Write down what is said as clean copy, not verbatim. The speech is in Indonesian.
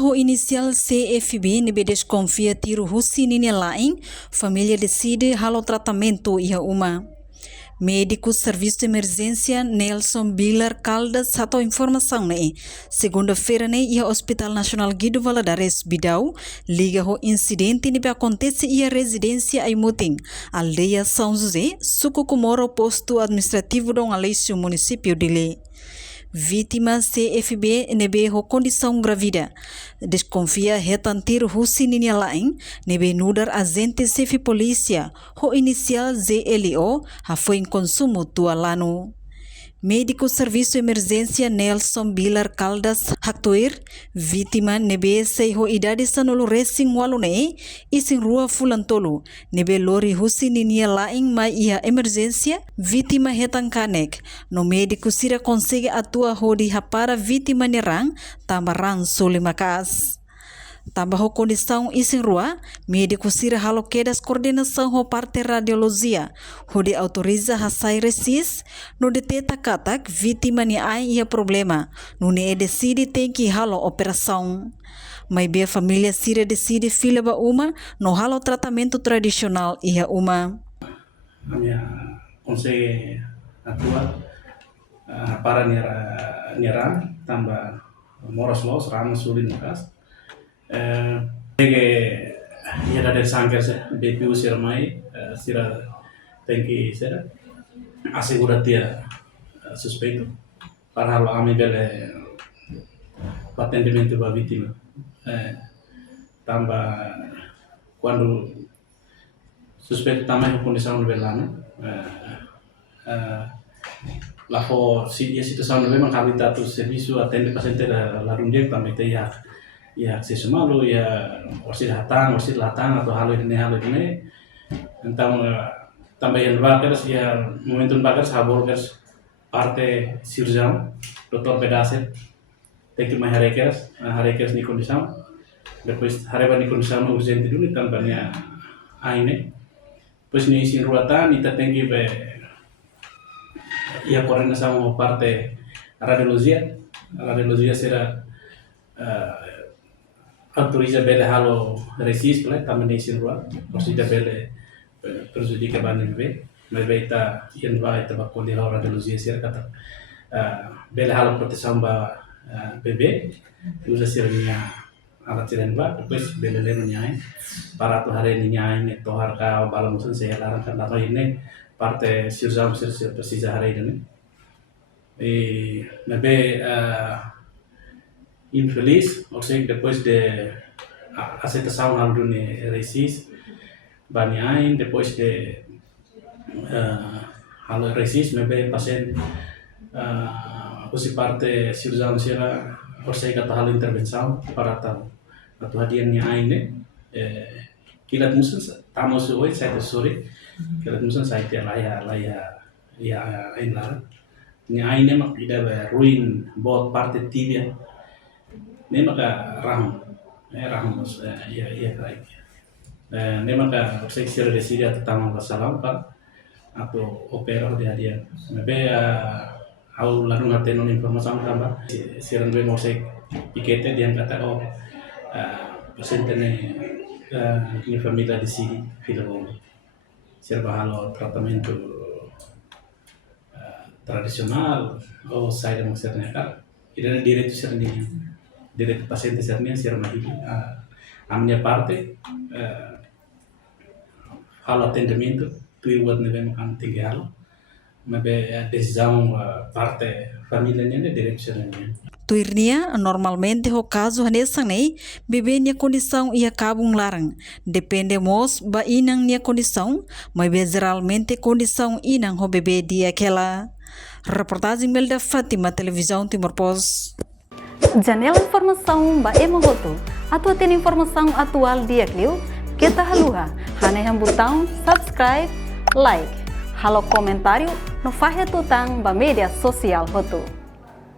ho inicial CFB nebe desconfia tiro husi nini lain, família decide halo tratamento ia uma. Médico Serviço de Emergência Nelson Bilar Caldas satu informação né. Segunda-feira né ia Hospital Nacional Guido Valadares Bidau liga ho incidente nebe acontece ia residência Aimuting, aldeia São José, suku Comoro posto administrativo dong Aleixo município de Lê. Vítima CFB nebe ho condição gravida. Desconfia retantir husi ninia lain nebe nudar agente CF polícia ho inicial ZLO ha foi em consumo tua lano. Médico Serviço Emergência Nelson Bilar Caldas Haktoir, vítima nebe sei ho idade sanolo racing walune isin rua Fulantolo nebe lori husi ninia lain mai ia emergência vítima hetangkanek no médico sira consegue atua ho di hapara vítima nerang tamarang solimakas. Tambah ho condição isin rua, médico sira halo quedas coordenação ho parte radiologia, ho de autoriza hasai resis, no de teta katak vítima ni ai ia problema, no ne decide tem que halo operação. Mas bem a família sira decide fila ba uma, no halo tratamento tradicional ia uma. A minha consegue atua para nira tambah moros los rama sulin kas. Ia dari sangker BPU Sirmai sira tengki sira asegura dia suspeito para halo ami bele atendimento ba vítima tambah quando suspeito também condição velana lá for si a situação memang habitat serviço atende paciente la runjek também tem ya akses malu ya wasit latang atau hal ini tentang tambahan bakers ya momentum bakers haborkers parte sirjam dokter pedaset teki harekers ni kondisam depois hareba ni kondisam urgente dulu tambahnya aine pues ni sin ruatan ita tengi be ya koordinasi sama parte radiologia será autoriza bele halo resis pula também sin rua posida bele prejudica banin be ita yang vai ita bakoli halo radiologia será kata bele halo proteção ba bebê usa sernya alat siren ba depois bele leno nyai para tu hari ni nyai ne to harka bala musun saya larang kan apa ini parte sirjam precisa hari ini nabe infeliz, ou seja, depois de aceitação na Aldune Resis, Banhain, depois de halo Resis, me paciente usi parte cirurgião será, ou seja, kata halo intervenção para tal atau hadiahnya aine, kilat musun tamu suoi saya tersuri, kilat musun saya laya ain lara, ni aine mak ida ruin bot parte tibia. Ini maka rahum ya baik. Ini maka saya kira desidi atau tamu bersalam pak atau opera di hadiah. Nabe au lalu ngaten informasi tambah. Siran be mosek pikete dia kata pasentene ini familia di sini film serba halo tratamento tradisional saya maksudnya kan. Ini diri itu sendiri. Dari paciente sernia sirma amnia parte halo atendimento tu buat nebe makan tinggi halo nebe decisão parte família nene direcionnya Tuirnia normalmente o caso nessa nei bebê nia condição ia cabung larang dependemos ba inang nia condição mas geralmente condição inang ho bebê dia aquela reportagem Melda Fátima televisão Timor Pos. Janela informação ba emohoto atau tem informação atual dia kliu kita haluha hane botão subscribe like halo comentário no fahe tutang ba media sosial hoto.